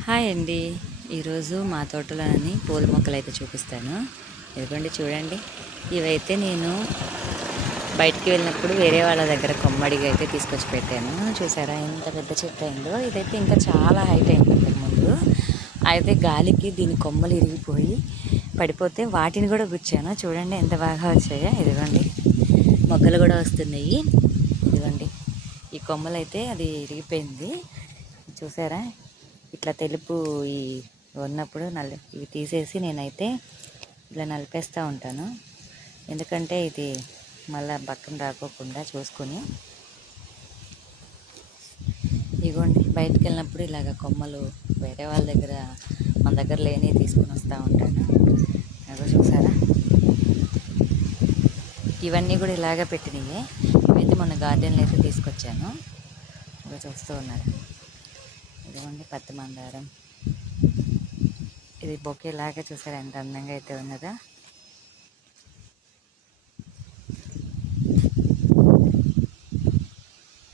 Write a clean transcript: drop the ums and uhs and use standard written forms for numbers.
Hi అండి. ఈరోజు మా తోటలోని పూల మొక్కలు అయితే చూపిస్తాను. ఇదిగోండి చూడండి. ఇవైతే నేను బయటికి వెళ్ళినప్పుడు వేరే వాళ్ళ దగ్గర కొమ్మడిగా అయితే తీసుకొచ్చి పెట్టాను. చూసారా ఎంత పెద్ద చెట్టు అయిందో. ఇదైతే ఇంకా చాలా హైట్ అయింది ఇంతకుముందు. అయితే గాలికి దీని కొమ్మలు ఇరిగిపోయి పడిపోతే వాటిని కూడా గుచ్చాను. చూడండి ఎంత బాగా వచ్చాయో. ఇదిగోండి మొగ్గలు కూడా వస్తున్నాయి. ఇదిగోండి ఈ కొమ్మలు అయితే అది ఇరిగిపోయింది. చూసారా ఇట్లా తెలుపు ఈ ఉన్నప్పుడు ఇవి తీసేసి నేనైతే ఇలా నలిపేస్తూ ఉంటాను. ఎందుకంటే ఇది మళ్ళీ పక్కన రాకోకుండా చూసుకొని. ఇగోండి బయటకు వెళ్ళినప్పుడు ఇలాగ కొమ్మలు వేరే వాళ్ళ దగ్గర మన దగ్గర లేని తీసుకొని వస్తూ ఉంటాను. అదో చూసారా ఇవన్నీ కూడా ఇలాగ పెట్టినవి. ఇవైతే మొన్న గార్డెన్లో అయితే తీసుకొచ్చాను. ఇక చూస్తూ ఉన్నారు. ఇదిగోండి పత్తి మందారం. ఇది బొకే లాగా చూసారా ఎంత అందంగా అయితే ఉన్నదా.